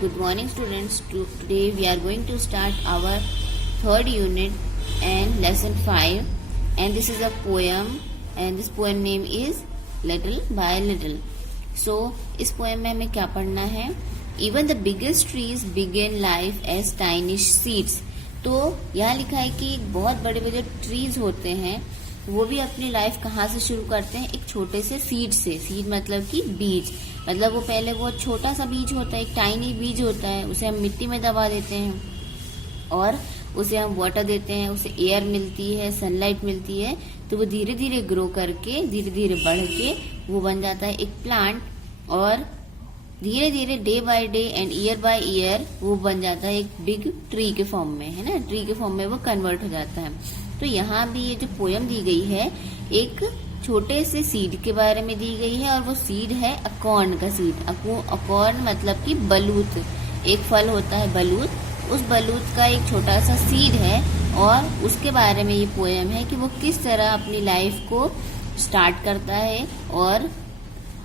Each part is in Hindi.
Good morning, students. Today we are going to start our third unit and lesson 5, and this is a poem, and this poem name is Little by Little. So इस poem में हमें क्या पढ़ना है? Even the biggest trees begin life as tiny seeds. तो यहाँ लिखा है कि बहुत बड़े बड़े ट्रीज होते हैं वो भी अपनी लाइफ कहाँ से शुरू करते हैं? एक छोटे से सीड से. सीड मतलब कि बीज, मतलब वो पहले बहुत छोटा सा बीज होता है, एक टाइनी बीज होता है, उसे हम मिट्टी में दबा देते हैं और उसे हम वाटर देते हैं, उसे एयर मिलती है, सनलाइट मिलती है, तो वो धीरे धीरे ग्रो करके धीरे धीरे बढ़ के वो बन जाता है एक प्लांट, और धीरे धीरे day by day and year by year वो बन जाता है एक बिग ट्री के फॉर्म में, है ना. ट्री के फॉर्म में वो कन्वर्ट हो जाता है. तो यहाँ भी ये जो पोयम दी गई है एक छोटे से सीड के बारे में दी गई है, और वो सीड है अकॉर्न का सीड. अकॉर्न मतलब कि बलूत, एक फल होता है बलूत, उस बलूत का एक छोटा सा सीड है, और उसके बारे में ये पोयम है कि वो किस तरह अपनी लाइफ को स्टार्ट करता है और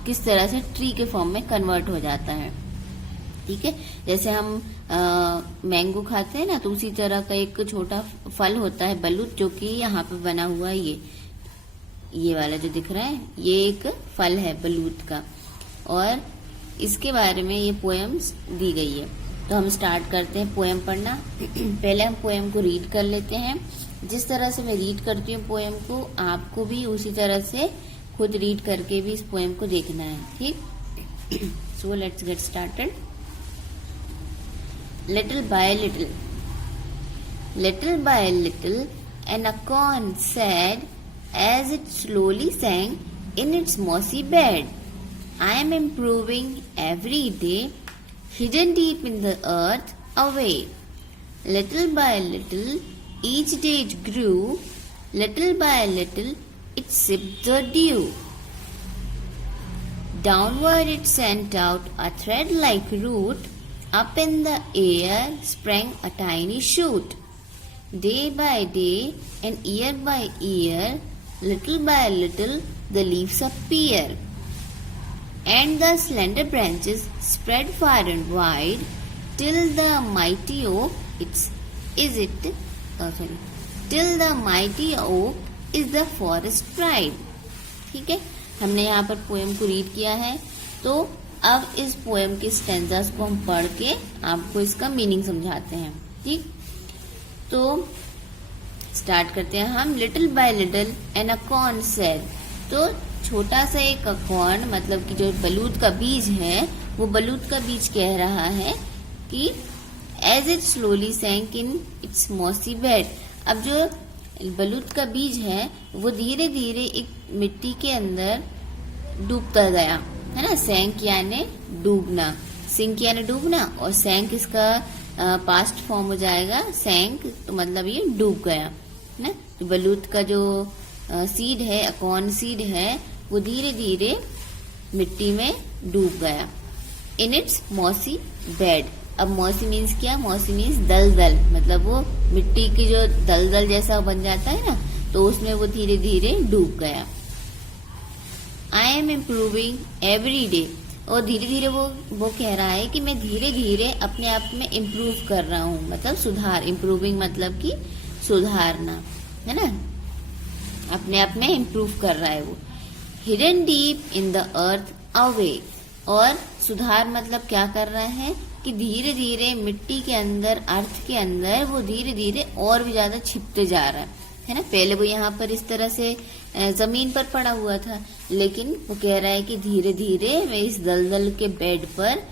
किस तरह से ट्री के फॉर्म में कन्वर्ट हो जाता है. ठीक है, जैसे हम मैंगो खाते हैं ना, तो उसी तरह का एक छोटा फल होता है बलूत, जो कि यहाँ पे बना हुआ है. ये वाला जो दिख रहा है ये एक फल है बलूत का, और इसके बारे में ये पोयम दी गई है. तो हम स्टार्ट करते हैं पोयम पढ़ना. पहले हम पोयम को रीड कर लेते हैं. जिस तरह से मैं रीड करती हूँ पोयम को, आपको भी उसी तरह से खुद रीड करके भी इस पोयम को देखना है. ठीक, so let's get started. Little by little, little by little, an acorn said as it slowly sank in its mossy bed, I am improving every day, hidden deep in the earth away. Little by little, each day it grew, little by little, it sipped the dew. Downward it sent out a thread-like root, up in the air sprang a tiny shoot. Day by day and year by year, little by little, the leaves appear, and the slender branches spread far and wide, till the mighty oak till the mighty oak is the forest pride. ठीक है, हमने यहाँ पर पोएम को रीड किया है. तो अब इस पोएम के स्टैंजास को हम पढ़ के आपको इसका मीनिंग समझाते हैं. ठीक, तो स्टार्ट करते हैं हम. Little by little an acorn said. तो छोटा सा एक अकॉर्न मतलब कि जो बलूत का बीज है, वो बलूत का बीज कह रहा है कि as it slowly sank in its mossy bed. अब जो बलूत का बीज है वो धीरे धीरे एक मिट्टी के अंदर डूबता गया, है ना. सैंक यानी डूबना, सिंक यानी डूबना, और सैंक इसका पास्ट फॉर्म हो जाएगा सैंक, तो मतलब ये डूब गया, है ना. तो बलूत का जो सीड है, अकॉर्न सीड है, वो धीरे धीरे मिट्टी में डूब गया. इन इट्स मॉसी बेड. अब मॉसी मीन्स क्या? मॉसी मीन्स दलदल, मतलब वो मिट्टी की जो दलदल जैसा बन जाता है ना, तो उसमें वो धीरे धीरे डूब गया. I am improving every day. और धीरे धीरे वो कह रहा है कि मैं धीरे धीरे अपने आप में इम्प्रूव कर रहा हूँ, मतलब सुधार. इम्प्रूविंग मतलब कि सुधारना, है ना. अपने आप में इम्प्रूव कर रहा है वो. Hidden deep in the earth away. और सुधार मतलब क्या कर रहा है कि धीरे धीरे मिट्टी के अंदर, अर्थ के अंदर वो धीरे धीरे और भी ज्यादा छिपते जा रहा है ना. पहले वो यहाँ पर इस तरह से जमीन पर पड़ा हुआ था, लेकिन वो कह रहा है कि धीरे धीरे मैं इस दलदल के बेड पर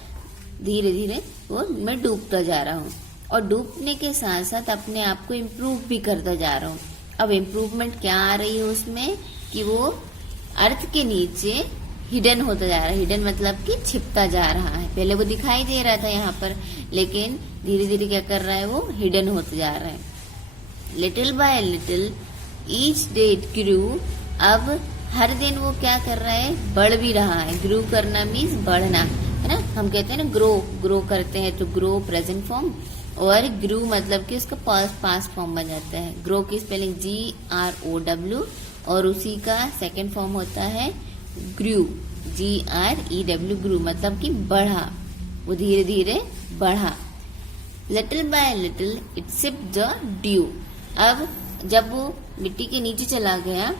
धीरे धीरे वो मैं डूबता जा रहा हूँ, और डूबने के साथ साथ अपने आप को इम्प्रूव भी करता जा रहा हूँ. अब इम्प्रूवमेंट क्या आ रही है उसमें कि वो अर्थ के नीचे हिडन होता जा रहा है. हिडन मतलब कि छिपता जा रहा है. पहले वो दिखाई दे रहा था यहाँ पर, लेकिन धीरे धीरे क्या कर रहा है, वो हिडन होता जा रहा है. Little by little each day it grew. अब हर दिन वो क्या कर रहा है, बढ़ भी रहा है. ग्रू करना मीन्स बढ़ना, है ना. हम कहते हैं ना ग्रो करते हैं, तो ग्रो प्रेजेंट फॉर्म, और ग्रू मतलब कि उसका पास्ट फॉर्म बन जाता है. ग्रो की स्पेलिंग GROW, और उसी का सेकेंड फॉर्म होता है ग्रू, GREW, ग्रू मतलब कि बढ़ा. वो धीरे धीरे बढ़ा। Little by little it sipped the due. अब जब वो मिट्टी के नीचे चला गया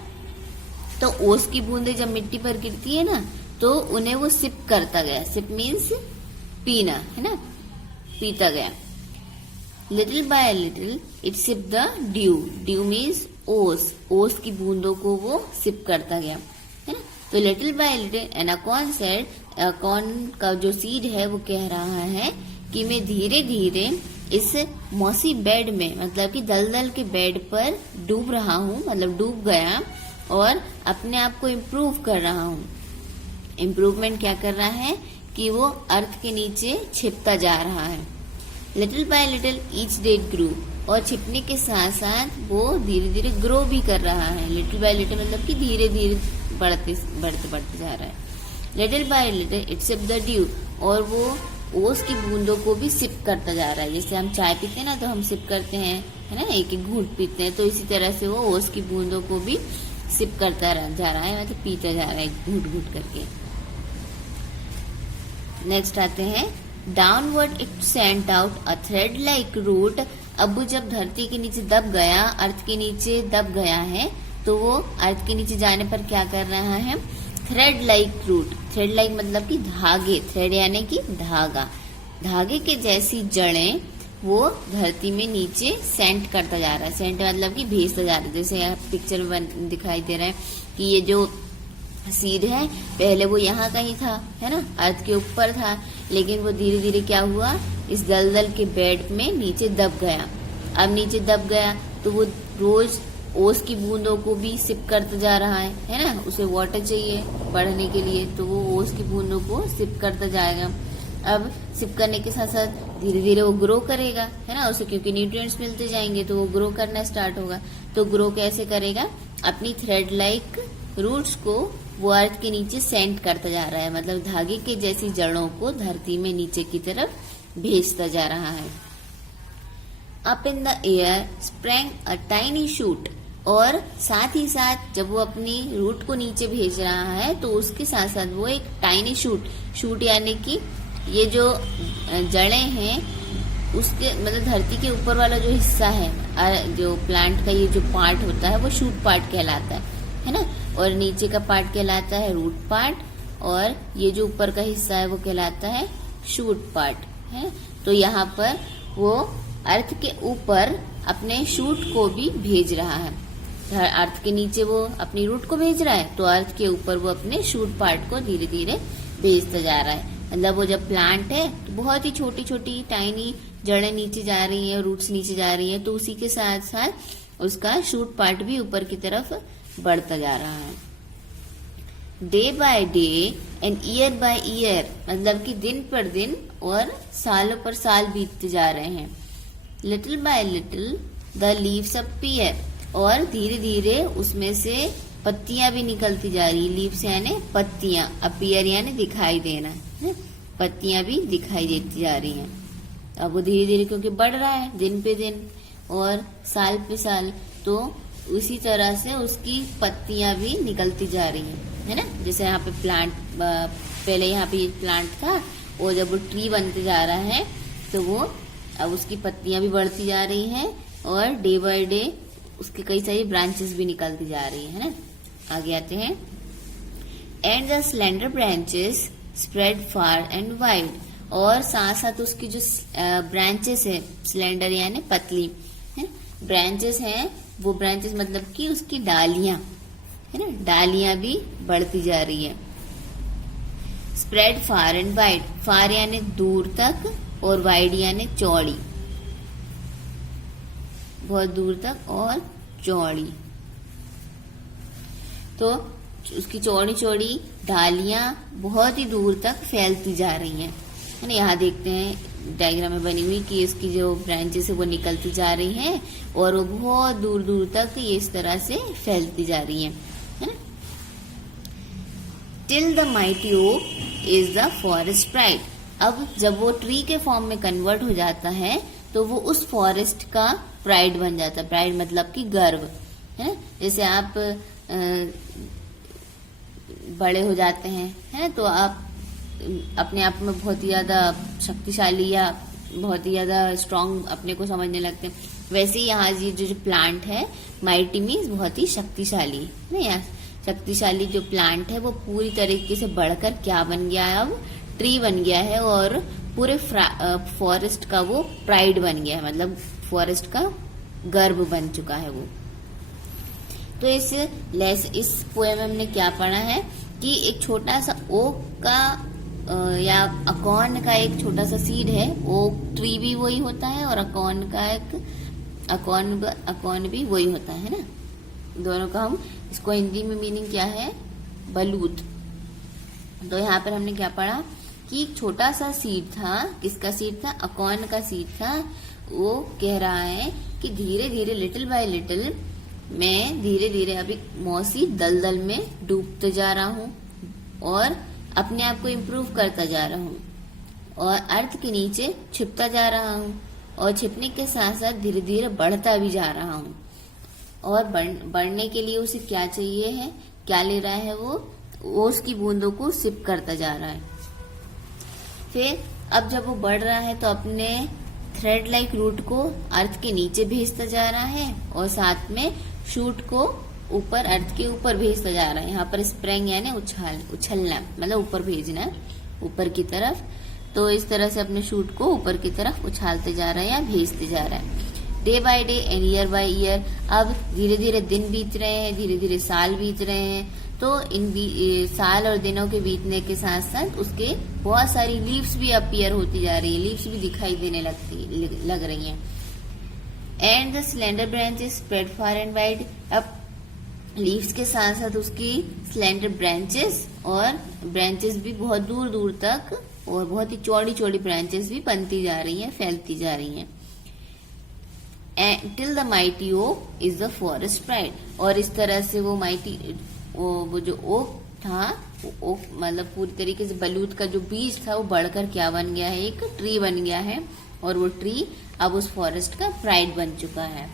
तो ओस की बूंदें जब मिट्टी पर गिरती है ना, तो उन्हें वो सिप करता गया। सिप मीन्स पीना, है ना, पीता गया। Little by little it sip the dew. Dew means ओस, ओस की बूंदों को वो सिप करता गया, है ना। तो little by little and अकॉर्न said, अकॉर्न का जो सीड है वो कह रहा है कि मैं धीरे धीरे इस मौसी बेड में, मतलब कि दलदल के बेड पर डूब रहा हूँ, मतलब डूब गया और अपने आप को इम्प्रूव कर रहा हूँ। इम्प्रूवमेंट क्या कर रहा है कि वो अर्थ के नीचे छिपता जा रहा है। Little by little each day grew, और छिपने के साथ साथ वो धीरे धीरे ग्रो भी कर रहा है। लिटिल बाय लिटिल मतलब कि धीरे धीरे बढ़ते बढ़ते बढ़ते जा रहा है। Little by little it sip the dew, और वो ओस की बूंदों को भी सिप करता जा रहा है। जैसे हम चाय पीते हैं ना, तो हम सिप करते हैं, है ना, एक एक घूंट पीते हैं, तो इसी तरह से वो ओस की बूंदों को भी सिप करता जा रहा है, मतलब पीता जा रहा है घूट घूट करके। नेक्स्ट आते हैं, downward it sent out a thread like root. अब वो जब धरती के नीचे दब गया, अर्थ के नीचे दब गया है, तो वो अर्थ के नीचे जाने पर क्या कर रहा है, thread like root. Thread like मतलब कि धागे, थ्रेड यानी कि धागा, धागे के जैसी जड़ें वो धरती में नीचे सेंट करता जा रहा है। सेंट मतलब कि भेजता जा रहा है। जैसे यहाँ पिक्चर में दिखाई दे रहा है कि ये जो सीड है पहले वो यहाँ कहीं था, है ना, अर्थ के ऊपर था, लेकिन वो धीरे धीरे क्या हुआ, इस दलदल के बेड में नीचे दब गया। अब नीचे दब गया तो वो रोज ओस की बूंदों को भी सिप करता जा रहा है ना, उसे वाटर चाहिए बढ़ने के लिए, तो वो ओस की बूंदों को सिप करता जाएगा। अब सिप करने के साथ साथ धीरे धीरे वो ग्रो करेगा, है ना, उसे क्योंकि न्यूट्रिएंट्स मिलते जाएंगे तो वो ग्रो करना स्टार्ट होगा। तो ग्रो कैसे करेगा, अपनी थ्रेड लाइक रूट्स को वो अर्थ के नीचे सेंट करता जा रहा है, मतलब धागे के जैसी जड़ों को धरती में नीचे की तरफ भेजता जा रहा है। Up in the air sprang a tiny shoot, और साथ ही साथ जब वो अपनी रूट को नीचे भेज रहा है तो उसके साथ साथ वो एक टाइनी शूट, शूट यानी कि ये जो जड़ें हैं उसके, मतलब धरती के ऊपर वाला जो हिस्सा है, जो प्लांट का ये जो पार्ट होता है वो शूट पार्ट कहलाता है ना, और नीचे का पार्ट कहलाता है रूट पार्ट, और ये जो ऊपर का हिस्सा है वो कहलाता है शूट पार्ट है। तो यहाँ पर वो अर्थ के ऊपर अपने शूट को भी भेज रहा है। अर्थ के नीचे वो अपनी रूट को भेज रहा है, तो अर्थ के ऊपर वो अपने शूट पार्ट को धीरे धीरे भेजता जा रहा है। मतलब वो जब प्लांट है तो बहुत ही छोटी छोटी टाइनी जड़ें नीचे जा रही हैं, रूट्स नीचे जा रही हैं, तो उसी के साथ साथ उसका शूट पार्ट भी ऊपर की तरफ बढ़ता जा रहा है। Day by day and year by year, मतलब कि दिन पर दिन और सालों पर साल बीतते जा रहे हैं। Little by little the leaves appear, और धीरे धीरे उसमें से पत्तियां भी निकलती जा रही। लीव्स यानी पत्तियां, अपीयर यानी दिखाई देना है, पत्तियां भी दिखाई देती जा रही हैं। अब वो धीरे धीरे क्योंकि बढ़ रहा है दिन पे दिन और साल पे साल, तो उसी तरह से उसकी पत्तियां भी निकलती जा रही हैं, है ना। जैसे यहाँ पे प्लांट, पहले यहाँ पे प्लांट था और जब वो ट्री बनते जा रहा है तो वो अब उसकी पत्तियां भी बढ़ती जा रही हैं और डे बाय डे उसके कई सारी ब्रांचेस भी निकलती जा रही है ना। आगे आते हैं, and the slender branches spread far and wide, और साथ साथ उसकी जो ब्रांचेस है, स्लेंडर यानी पतली है, ब्रांचेस हैं, वो ब्रांचेस मतलब कि उसकी डालियां है ना, डालियां भी बढ़ती जा रही है। स्प्रेड फार एंड वाइड, फार यानी दूर तक और वाइड यानी चौड़ी, बहुत दूर तक और चौड़ी, तो उसकी चौड़ी चौड़ी डालियां बहुत ही दूर तक फैलती जा रही हैं, है ना। यहाँ देखते हैं डायग्राम में बनी हुई कि इसकी जो ब्रांचेस है वो निकलती जा रही हैं और वो बहुत दूर दूर तक ये इस तरह से फैलती जा रही हैं, है ना। Till the mighty oak is the forest pride, अब जब वो ट्री के फॉर्म में कन्वर्ट हो जाता है तो वो उस फॉरेस्ट का प्राइड बन जाता है। प्राइड मतलब कि गर्व, है ना। जैसे आप बड़े हो जाते हैं, है ना, तो आप अपने आप में बहुत ही ज्यादा शक्तिशाली या बहुत ही ज्यादा स्ट्रांग अपने को समझने लगते हैं, वैसे ही यहाँ ये जो प्लांट है माइटी मीन्स बहुत ही शक्तिशाली ना। यहाँ शक्तिशाली जो प्लांट है वो पूरी तरीके से बढ़कर क्या बन गया है, अब ट्री बन गया है और पूरे फॉरेस्ट का वो प्राइड बन गया है, मतलब फॉरेस्ट का गर्व बन चुका है वो। तो इस पोएम में हमने क्या पढ़ा है कि एक छोटा सा ओक का या अकॉर्न का एक छोटा सा सीड है। ओक ट्री भी वही होता है और अकॉर्न का एक अकॉर्न भी वही होता है ना। दोनों का हम इसको हिंदी में मीनिंग क्या है, बलूत। तो यहाँ पर हमने क्या पढ़ा कि एक छोटा सा सीड था, किसका सीड था, अकॉर्न का सीड था। वो कह रहा है कि धीरे धीरे लिटिल बाय लिटिल मैं धीरे धीरे अभी मौसी दलदल में डूबते जा रहा हूँ और अपने आप को इम्प्रूव करता जा रहा हूँ और अर्थ के नीचे छिपता जा रहा हूँ और छिपने के साथ साथ धीरे धीरे बढ़ता भी जा रहा हूँ। और बढ़ने के लिए उसे क्या चाहिए है, क्या ले रहा है, वो ओस की बूंदों को सिप करता जा रहा है। फिर अब जब वो बढ़ रहा है तो अपने थ्रेड लाइक रूट को अर्थ के नीचे भेजता जा रहा है और साथ में शूट को ऊपर अर्थ के ऊपर भेजता जा रहा है। यहाँ पर स्प्रिंग यानी उछलना मतलब ऊपर भेजना, ऊपर की तरफ। तो इस तरह से अपने शूट को ऊपर की तरफ उछालते जा रहा है या भेजते जा रहा है। Day by day and year by year, अब धीरे धीरे दिन बीत रहे हैं, धीरे धीरे साल बीत रहे हैं। तो इन साल और दिनों के बीतने के साथ साथ उसके बहुत सारी लीव्स भी अपीयर होती जा रही है, लीव्स भी दिखाई देने लग रही हैं। And the slender branches spread far and wide, अब लीव्स के साथ साथ उसकी स्लेंडर ब्रांचेस और ब्रांचेस भी बहुत दूर दूर तक और बहुत ही चौड़ी चौड़ी ब्रांचेस भी बनती जा रही हैं, फैलती जा रही हैं। Till the mighty oak is the forest pride, और इस तरह से वो माइटी वो जो ओक था, ओक मतलब पूरी तरीके से बलूत का जो बीज था वो बढ़कर क्या बन गया है, एक ट्री बन गया है और वो ट्री अब उस फॉरेस्ट का प्राइड बन चुका है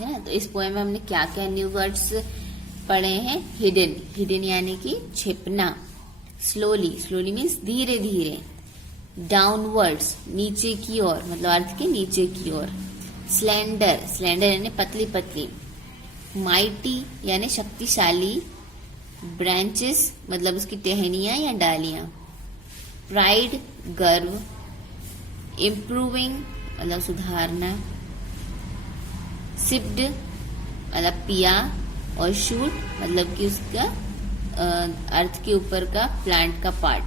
ना। तो इस पोएम में हमने क्या क्या न्यू वर्ड्स पढ़े हैं। हिडन, हिडन यानी कि छिपना। स्लोली, स्लोली मीन्स धीरे धीरे। डाउनवर्ड्स, नीचे की ओर मतलब अर्थ के नीचे की ओर। स्लेंडर, स्लेंडर यानी पतली पतली। माइटी यानी शक्तिशाली। ब्रांचेस मतलब उसकी टहनियां या डालियां। प्राइड गर्व। इम्प्रूविंग मतलब सुधारना। सिप्ड मतलब पिया और शूट मतलब कि उसका अर्थ के ऊपर का प्लांट का पार्ट,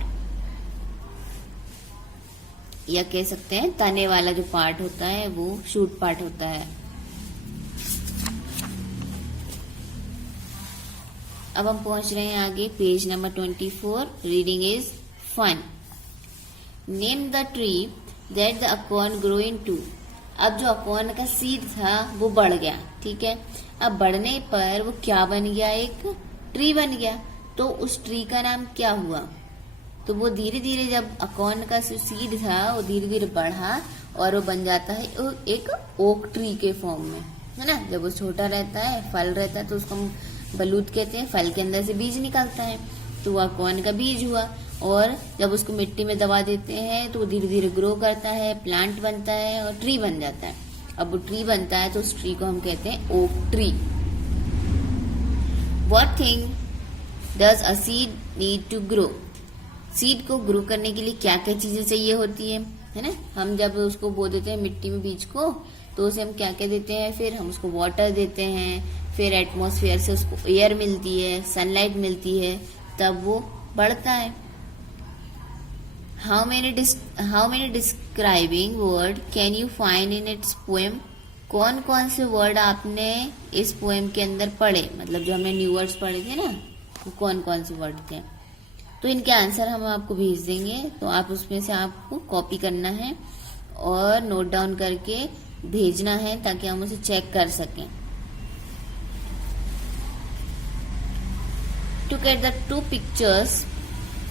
या कह सकते हैं तने वाला जो पार्ट होता है वो शूट पार्ट होता है। अब हम पहुंच रहे हैं आगे page number 24। Reading is fun. Name the tree that the acorn grow into. अब जो अकॉर्न का सीड था वो बढ़ गया, ठीक है। अब बढ़ने पर वो क्या बन गया, एक ट्री बन गया। तो उस ट्री का नाम क्या हुआ, तो वो धीरे धीरे जब अकॉर्न का सीड था वो धीरे धीरे बढ़ा और वो बन जाता है एक ओक ट्री के फॉर्म में, है ना। जब वो छोटा रहता है, फल रहता है तो उसको हम बलूत कहते हैं। फल के अंदर से बीज निकलता है तो वो अकॉर्न का बीज हुआ और जब उसको मिट्टी में दबा देते हैं तो वो धीरे धीरे ग्रो करता है, प्लांट बनता है और ट्री बन जाता है। अब वो ट्री बनता है तो उस ट्री को हम कहते हैं oak tree. What thing does a seed need to grow. Seed को ग्रो करने के लिए क्या क्या चीजें चाहिए होती है ना। हम जब उसको बो देते हैं मिट्टी में बीज को तो उसे हम क्या क्या देते हैं, फिर हम उसको वाटर देते हैं, फिर एटमॉस्फेयर से उसको एयर मिलती है, सनलाइट मिलती है, तब वो बढ़ता है। How many describing word can you find in its poem. कौन कौन से वर्ड आपने इस पोएम के अंदर पढ़े, मतलब जो हमने न्यू वर्ड्स पढ़े थे ना, वो कौन कौन से वर्ड थे। तो इनके आंसर हम आपको भेज देंगे, तो आप उसमें से आपको कॉपी करना है और नोट डाउन करके भेजना है ताकि हम उसे चेक कर सकें। To get the two pictures,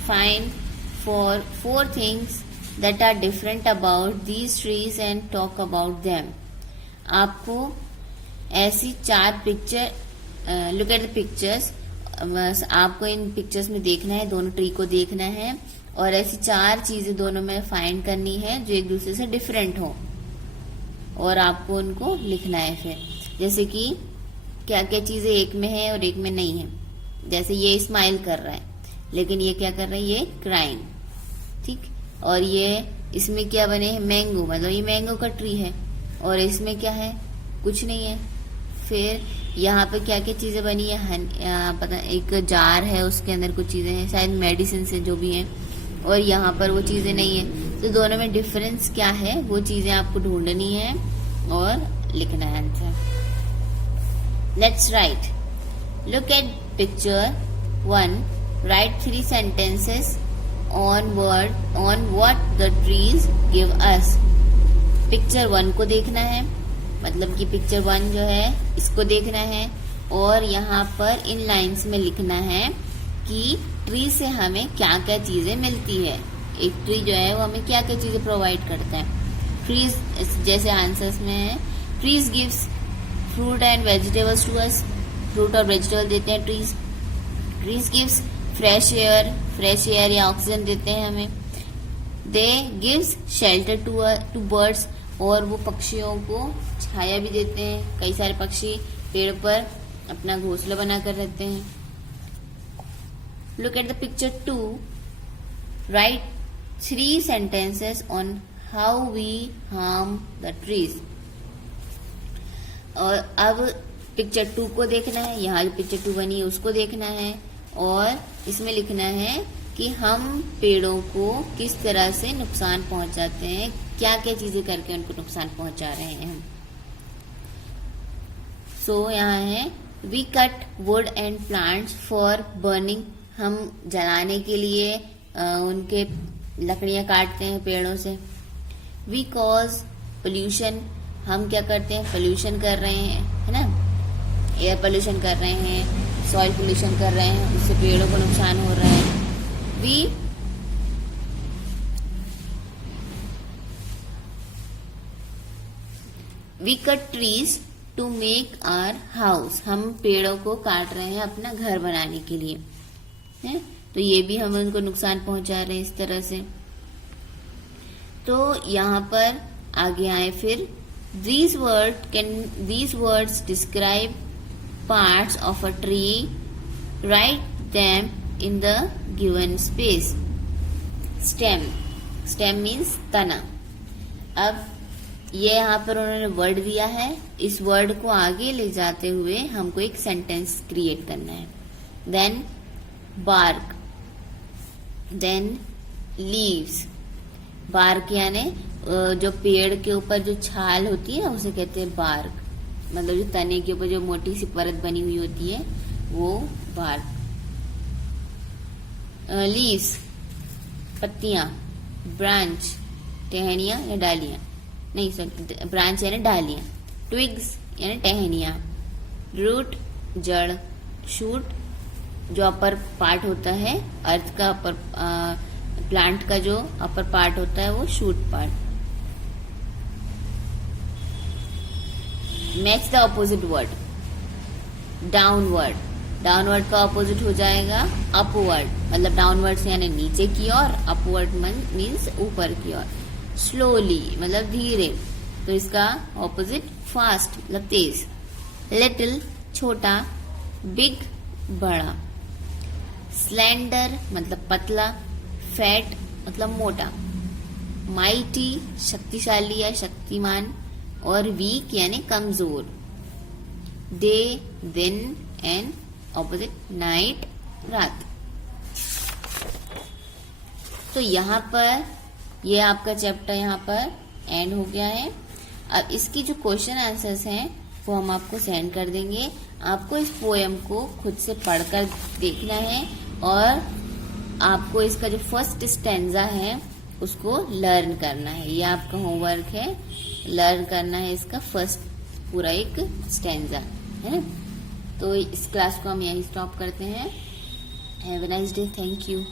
find for 4 things that are different about these trees and talk about them. आपको ऐसी 4 picture, look at the pictures, आपको इन पिक्चर्स में देखना है, दोनों ट्री को देखना है और ऐसी 4 चीजें दोनों में फाइंड करनी है जो एक दूसरे से डिफरेंट हो, और आपको उनको लिखना है। फिर जैसे कि क्या क्या चीजें एक में है और एक में नहीं है। जैसे ये स्माइल कर रहा है, लेकिन ये क्या कर रहा है, ये क्राइंग, ठीक। और ये इसमें क्या बने हैं, मैंगो, मतलब ये मैंगो का ट्री है, और इसमें क्या है, कुछ नहीं है। फिर यहाँ पे क्या क्या चीजें बनी है, पता, एक जार है, उसके अंदर कुछ चीजें हैं, शायद मेडिसिन से जो भी है, और यहाँ पर वो चीजें नहीं है। तो दोनों में डिफरेंस क्या है, वो चीजें आपको ढूंढनी है और लिखना है answer. Let's write. Look at picture 1, right 3 sentences on what the trees give us। Picture 1 को देखना है, मतलब कि पिक्चर 1 जो है इसको देखना है, और यहाँ पर इन लाइंस में लिखना है कि ट्री से हमें क्या क्या चीजें मिलती है। एक ट्री जो है वो हमें क्या क्या चीजें प्रोवाइड करता है। ट्रीज, जैसे आंसर्स में है, trees gives fruit and vegetables to us. Fruit और वेजिटेबल देते हैं trees. Trees gives fresh air या ऑक्सीजन देते हैं हमें। They gives shelter to birds, और वो पक्षियों को छाया भी देते हैं। कई सारे पक्षी पेड़ पर अपना घोंसला बनाकर रहते हैं। Look at the picture 2, right 3 sentences on how we harm the trees। और अब पिक्चर 2 को देखना है, यहाँ जो पिक्चर 2 बनी है उसको देखना है, और इसमें लिखना है कि हम पेड़ों को किस तरह से नुकसान पहुंचाते हैं, क्या क्या चीजें करके उनको नुकसान पहुंचा रहे हैं हम। सो यहाँ है, we cut wood and plants for burning. हम जलाने के लिए उनके लकड़ियां काटते हैं पेड़ों से। वी कॉज पोल्यूशन, हम क्या करते हैं, पोल्यूशन कर रहे हैं, है ना, एयर पोल्यूशन कर रहे हैं, सॉइल पोल्यूशन कर रहे हैं, उससे पेड़ों को नुकसान हो रहा है। We cut trees to make our house. हम पेड़ों को काट रहे हैं अपना घर बनाने के लिए, है, तो ये भी हम उनको नुकसान पहुंचा रहे हैं इस तरह से। तो यहाँ पर आगे आए, फिर these words describe parts of a tree, write them in the given space। stem means तना। अब ये यहाँ पर उन्होंने वर्ड दिया है, इस वर्ड को आगे ले जाते हुए हमको एक सेंटेंस क्रिएट करना है। Then bark, then leaves. Bark यानी जो पेड़ के ऊपर जो छाल होती है उसे कहते हैं बार्क, मतलब जो तने के ऊपर जो मोटी सी परत बनी हुई होती है वो बार्क। लीव्स पत्तियां, ब्रांच टहनियां या डालियां, नहीं सर ब्रांच यानी डालियां, ट्विग्स यानी टहनियां, रूट जड़, शूट जो अपर पार्ट होता है, अर्थ का अपर प्लांट का जो अपर पार्ट होता है वो shoot part. Match the opposite word, downward, downward का ऑपोजिट हो जाएगा अपवर्ड, मतलब डाउनवर्ड से यानी नीचे की ओर, अपवर्ड मीन्स ऊपर की ओर। स्लोली मतलब धीरे, तो इसका ऑपोजिट फास्ट मतलब तेज। लिटिल छोटा, बिग बड़ा। स्लेंडर मतलब पतला, फैट मतलब मोटा। माइटी शक्तिशाली या शक्तिमान, और वीक यानी कमजोर। डे दिन एंड ऑपोजिट नाइट रात। तो यहाँ पर ये आपका चैप्टर यहाँ पर एंड हो गया है। अब इसकी जो क्वेश्चन आंसर्स हैं वो हम आपको सेंड कर देंगे। आपको इस पोएम को खुद से पढ़कर देखना है, और आपको इसका जो फर्स्ट स्टैंजा है उसको लर्न करना है। ये आपका होमवर्क है, लर्न करना है इसका फर्स्ट पूरा एक स्टैंजा, है ना। तो इस क्लास को हम यहीं स्टॉप करते हैं। Have a nice day, thank you.